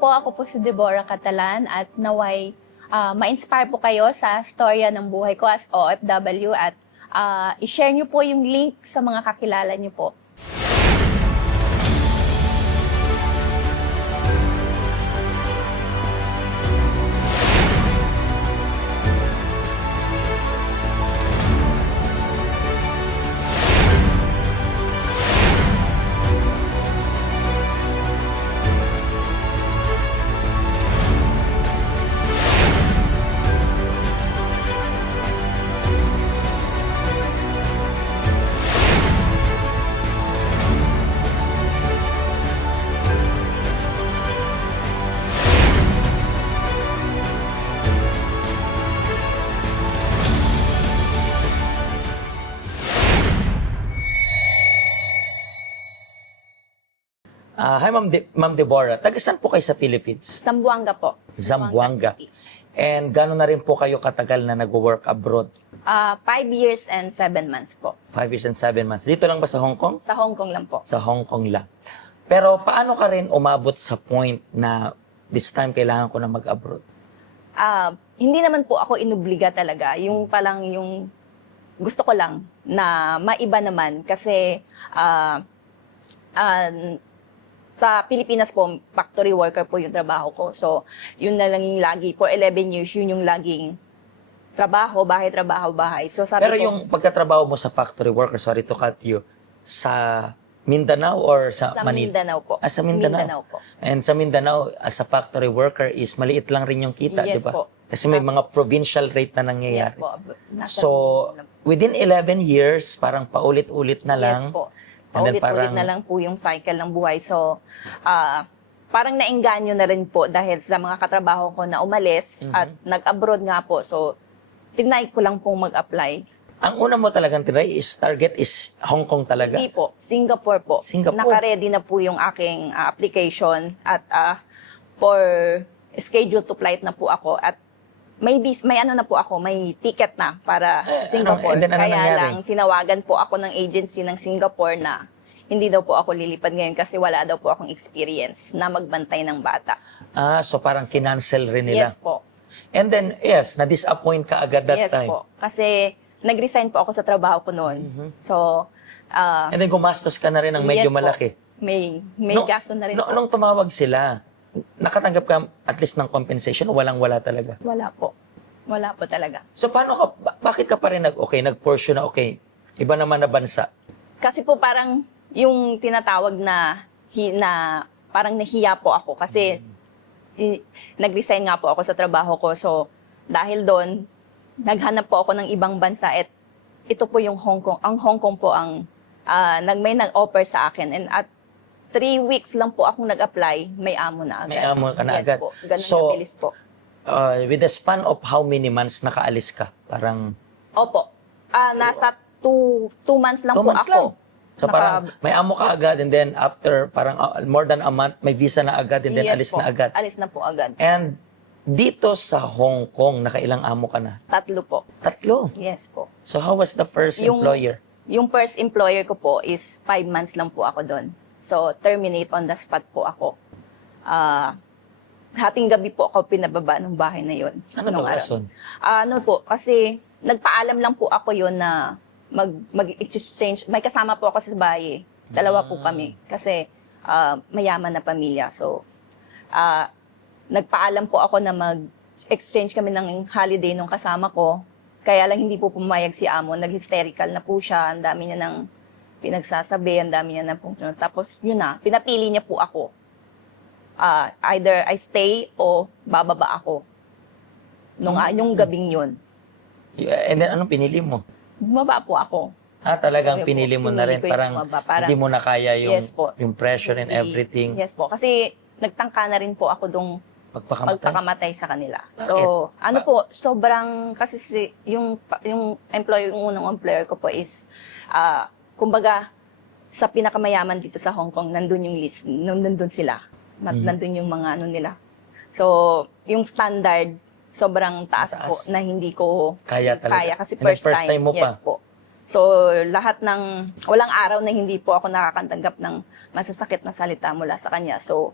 po, ako po si Deborah Catalan at naway ma-inspire po kayo sa storya ng buhay ko as OFW at i-share nyo po yung link sa mga kakilala nyo po. Hi, Ma'am Deborah. Taga saan po kayo sa Philippines? Zamboanga po. Zamboanga. City. And gano'n na rin po kayo katagal na nag-work abroad? 5 years and 7 months po. 5 years and 7 months. Dito lang ba sa Hong Kong? Sa Hong Kong lang po. Sa Hong Kong lang. Pero paano ka rin umabot sa point na this time kailangan ko na mag-abroad? Hindi naman po ako inubliga talaga. Yung palang yung gusto ko lang na maiba naman kasi sa Pilipinas po, factory worker po yung trabaho ko. So, yun na lang yung lagi. For 11 years, yun yung laging trabaho, bahay. So, sabi Pero ko, yung pagkatrabaho mo sa factory worker, sorry to cut you, sa Mindanao or sa Manila? Mindanao po. Sa Mindanao. po. And sa Mindanao, as a factory worker is maliit lang rin yung kita, Yes di ba? po. Kasi may mga provincial rate na nangyayari. Yes po. So, within 11 years, parang paulit-ulit na lang. Yes po. And then Paulit-ulit na lang po yung cycle ng buhay. So, parang naengganyo na rin po dahil sa mga katrabaho ko na umalis at nag-abroad nga po. So, tinay ko lang pong mag-apply. Ang una mo talagang tinry is target is Hong Kong talaga? Hindi po, Singapore po. Singapore. Naka-ready na po yung aking application at for schedule to flight na po ako at may ano na po ako, may ticket na para Singapore. and then ano Kaya nangyari? lang, tinawagan po ako ng agency ng Singapore na hindi daw po ako lilipad ngayon kasi wala daw po akong experience na magbantay ng bata. So parang kinancel rin nila. Yes po. And then, yes, na-disappoint ka agad that Yes time. po. Kasi nag-resign po ako sa trabaho ko noon. So, And then gumastos ka na rin ng medyo yes po. malaki. May gasto na rin po. Nung tumawag sila, nakatanggap ka at least ng compensation o walang-wala talaga? Wala po. Wala po talaga. So paano ka, bakit ka pa rin nag-pursue na iba naman na bansa? Kasi po parang yung tinatawag na parang nahiya po ako kasi nag-resign nga po ako sa trabaho ko. So dahil doon, naghanap po ako ng ibang bansa at ito po yung Hong Kong. Ang Hong Kong po ang may nag-offer sa akin and at 3 weeks lang po akong nag-apply, may amo na agad. May amo ka na yes agad. Po, ganun So, kabilis po. With the span of how many months nakaalis ka? Parang Opo. Nasa 2 months lang 2 po months ako. lang. So parang may amo ka agad and then after parang more than a month, may visa na agad and then Yes alis po. na agad. Alis na po agad. And dito sa Hong Kong, nakailang amo ka na? 3 po. 3. Yes po. So how was the first employer? Yung first employer ko po is 5 months lang po ako doon. So, terminate on the spot po ako. Hating gabi po ako pinababa ng bahay na yun. Ano to rason? Ano po, kasi nagpaalam lang po ako yun na mag-exchange. May kasama po ako sa bahay. 2 po kami. Kasi mayaman na pamilya. So, nagpaalam po ako na mag-exchange kami ng holiday nung kasama ko. Kaya lang hindi po pumayag si amo. Nag-hysterical na po siya. Ang dami niya ng pinagsasabi, ang dami niya ng pumunta. Tapos yun na, pinapili niya po ako. Either I stay o bababa ako. Yung gabing yun. And then anong pinili mo? Bumaba po ako. Talagang Okay po, pinili mo na rin. pinili ko yung Parang bumaba. Parang- hindi mo na kaya yung, Yes po. yung pressure and everything. Yes po. Kasi nagtangka na rin po ako dong magpakamatay sa kanila. So, ano po, sobrang, kasi yung employer, yung unang employer ko po is, kumbaga, sa pinakamayaman dito sa Hong Kong, nandun yung list, nandun sila. Nandun yung mga ano nila. So, yung standard, sobrang taas po na hindi ko Kaya talaga. kasi And then first time mo pa. Yes po. So, lahat walang araw na hindi po ako nakakatanggap ng masasakit na salita mula sa kanya. So,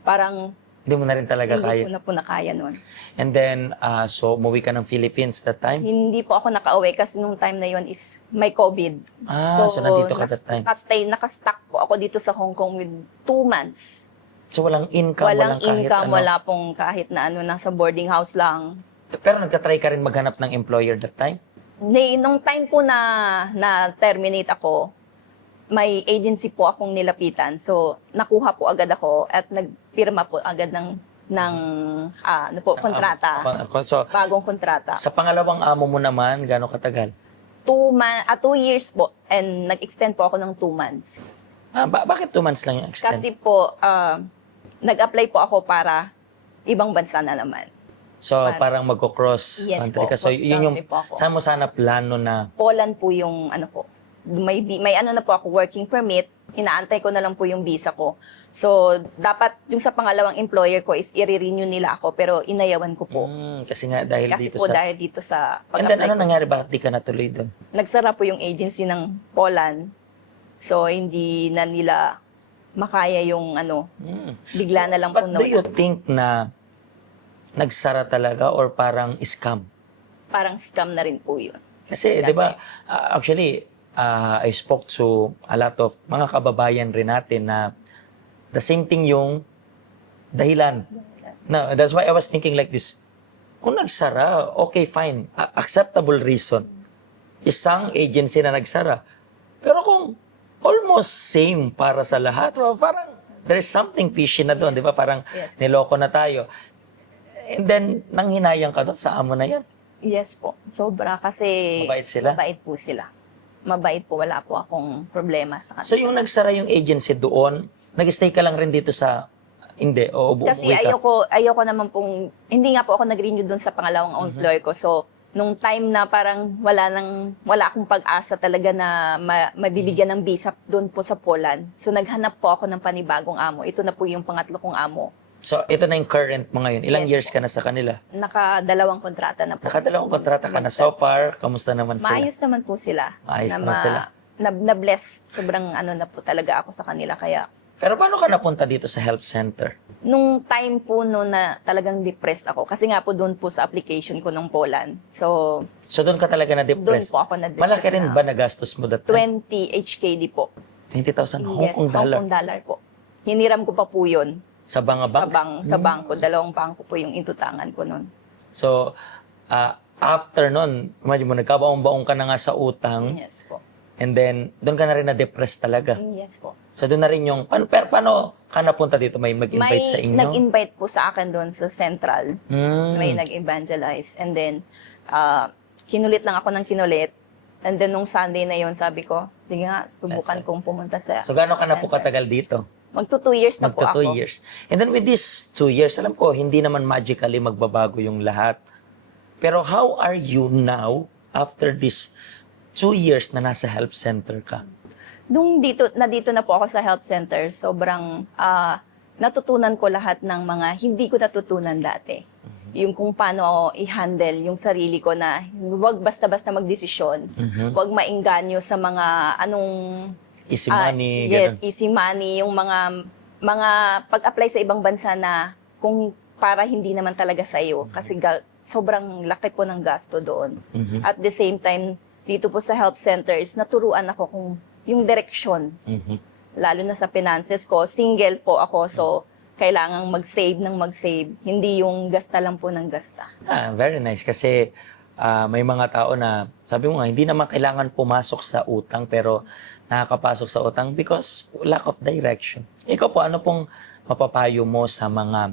parang Hindi mo na rin talaga Hindi kaya. ko na po nakaya nun. And then, so, umuwi ka ng Philippines that time? Hindi po ako nakauwi kasi nung time na yon is may COVID. So nandito ka that time. Nakastuck po ako dito sa Hong Kong with 2 months. So, walang income, Walang kahit income, ano. wala pong kahit na ano, nasa boarding house lang. Pero nagka-try ka rin maghanap ng employer that time? Nung time po na terminate ako, may agency po akong nilapitan. So, nakuha po agad ako at nagpirma po agad ng kontrata. So, Bagong kontrata. sa pangalawang amo mo naman, gano'ng katagal? 2 years po and nag-extend po ako ng 2 months. Bakit 2 months lang yung extend? Kasi po, nag-apply po ako para ibang bansa na naman. So, parang magko-cross Yes country po, ka. So, yun yung, cross-country po ako. saan mo sana plano na, Poland po yung ano po. May ano na po ako, working permit. Inaantay ko na lang po yung visa ko. So, dapat yung sa pangalawang employer ko is i-renew nila ako pero inayawan ko po. kasi nga dahil Kasi dito po sa... dahil dito sa And then, pag-apply ano ko. nangyari? Bakit di ka natuloy doon? Nagsara po yung agency ng Poland. So, hindi na nila makaya yung ano, bigla na lang po But do you think na nagsara talaga or parang scam? parang scam na rin po yun. Kasi, di ba, actually, I spoke to a lot of mga kababayan rin natin na the same thing yung dahilan. No, that's why I was thinking like this. Kung nagsara, okay, fine. Acceptable reason. Isang agency na nagsara. Pero kung almost same para sa lahat, parang there's something fishy na doon, di ba? Parang Yes. niloko na tayo. And then, nanghinayang ka doon sa amo na yan. Yes po. Sobra kasi Mabait sila? Mabait po sila. Mabait po. Wala po akong problema sa kanila. So, yung nagsara yung agency doon, nag-stay ka lang rin dito sa... Hindi, o Kasi umuwi ka? ayoko naman pong, hindi nga po ako nag-renew doon sa pangalawang employer ko. So, nung time na parang wala akong pag-asa talaga na mabibigyan ng visa doon po sa Poland. So, naghanap po ako ng panibagong amo. Ito na po yung pangatlo kong amo. So, ito na yung current mo ngayon. Ilang Yes years po. ka na sa kanila? Nakadalawang kontrata na po. Nakadalawang kontrata ka na. So far, kamusta naman sila? Maayos naman po sila. Maayos naman sila. Na-bless. Sobrang ano na po talaga ako sa kanila. Kaya, Pero paano ka napunta dito sa health center? nung time po no na talagang depressed ako. Kasi nga po doon po sa application ko ng Poland. So, So, doon ka talaga doon na-depress? po ako na-depressed. Malaki rin na ba nagastos mo that time? 20 HKD po. 20,000 Hong Yes, Kong dollar? Hong Kong dollar po. Hiniram ko pa po yun Sa mga banks? sa bangko. 2 bangko po yung intutangan ko noon. So, after nun, imagine mo, nagkabaong-baong ka na nga sa utang, Yes po. and then, doon ka na rin na-depress talaga. Yes po. So, doon na rin yung, paano ka napunta dito? May mag-invite sa inyo? nag-invite po sa akin doon sa Central. May nag-evangelize. And then, kinulit lang ako ng kinulit. And then, nung Sunday na yon sabi ko, sige nga, subukan kong pumunta sa So, gano'n ka na po center. katagal dito? Magto 2 years na po Magto 2 ako. years. And then with these 2 years, alam ko, hindi naman magically magbabago yung lahat. Pero how are you now after this 2 years na nasa health center ka? Nung dito na po ako sa health center, sobrang natutunan ko lahat ng mga hindi ko natutunan dati. Yung kung paano i-handle yung sarili ko na huwag basta-basta magdesisyon. Huwag maingganyo sa mga anong Easy money, yes, ganun. easy money, yung mga pag-apply sa ibang bansa na kung para hindi naman talaga sa iyo kasi sobrang laki po ng gasto doon. At the same time, dito po sa health centers, naturuan ako kung yung direksyon. Lalo na sa finances ko, single po ako, so kailangang mag-save ng mag-save, hindi yung gasta lang po ng gasta. Very nice. Kasi may mga tao na, sabi mo nga, hindi naman kailangan pumasok sa utang, pero nakakapasok sa utang because lack of direction. Ikaw po, ano pong mapapayo mo sa mga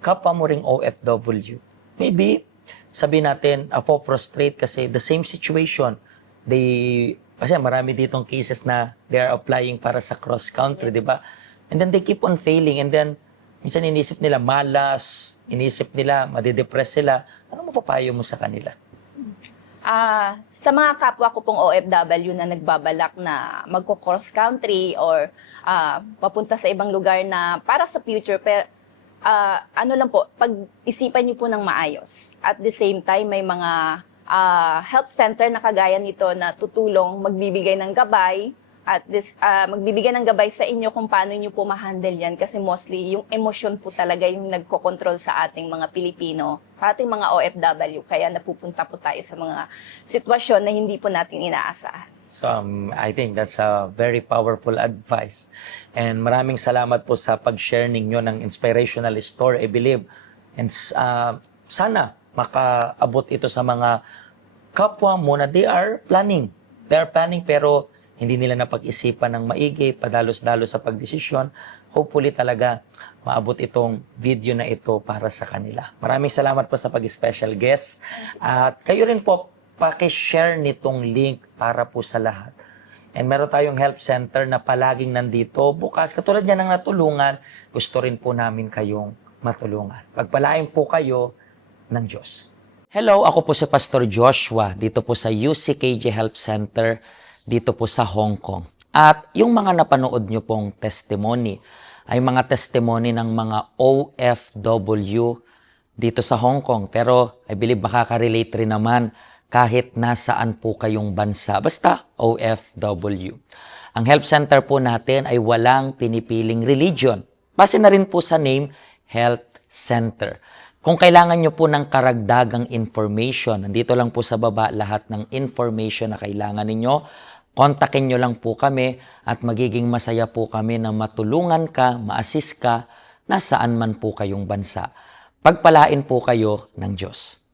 kapwa mo ring OFW? Maybe, sabi natin, frustrate kasi the same situation. Kasi marami ditong cases na they are applying para sa cross-country, di ba? And then they keep on failing. And then, minsan inisip nila malas, inisip nila, madidepress sila. Ano mapapayo mo sa kanila? Sa mga kapwa ko pong OFW na nagbabalak na magko-cross country or papunta sa ibang lugar na para sa future, pero ano lang po, pag-isipan niyo po ng maayos. At the same time, may mga health center na kagaya nito na tutulong, magbibigay ng gabay, at this magbibigay ng gabay sa inyo kung paano nyo po ma-handle yan kasi mostly yung emosyon po talaga yung nagko-control sa ating mga Pilipino, sa ating mga OFW, kaya napupunta po tayo sa mga sitwasyon na hindi po natin inaasahan. So, I think that's a very powerful advice. And maraming salamat po sa pag-share ninyo ng inspirational story, I believe. And sana makaabot ito sa mga kapwa mo na they are planning. They are planning pero hindi nila napag-isipan ng maigi, padalos-dalos sa pagdesisyon. Hopefully talaga maabot itong video na ito para sa kanila. Maraming salamat po sa pag-special guest. At kayo rin po, paki-share nitong link para po sa lahat. And meron tayong help center na palaging nandito. Bukas, katulad niya ng natulungan, gusto rin po namin kayong matulungan. Pagpalain po kayo ng Diyos. Hello, ako po si Pastor Joshua dito po sa UCKJ Help Center dito po sa Hong Kong. At yung mga napanood nyo pong testimony ay mga testimony ng mga OFW dito sa Hong Kong. Pero I believe makaka-relate rin naman kahit nasaan po kayong bansa. Basta OFW. Ang help center po natin ay walang pinipiling religion. Base na rin po sa name, Health Center. Kung kailangan nyo po ng karagdagang information, nandito lang po sa baba lahat ng information na kailangan ninyo. Kontakin nyo lang po kami at magiging masaya po kami na matulungan ka, ma-assist ka, nasaan man po kayong bansa. Pagpalain po kayo ng Diyos.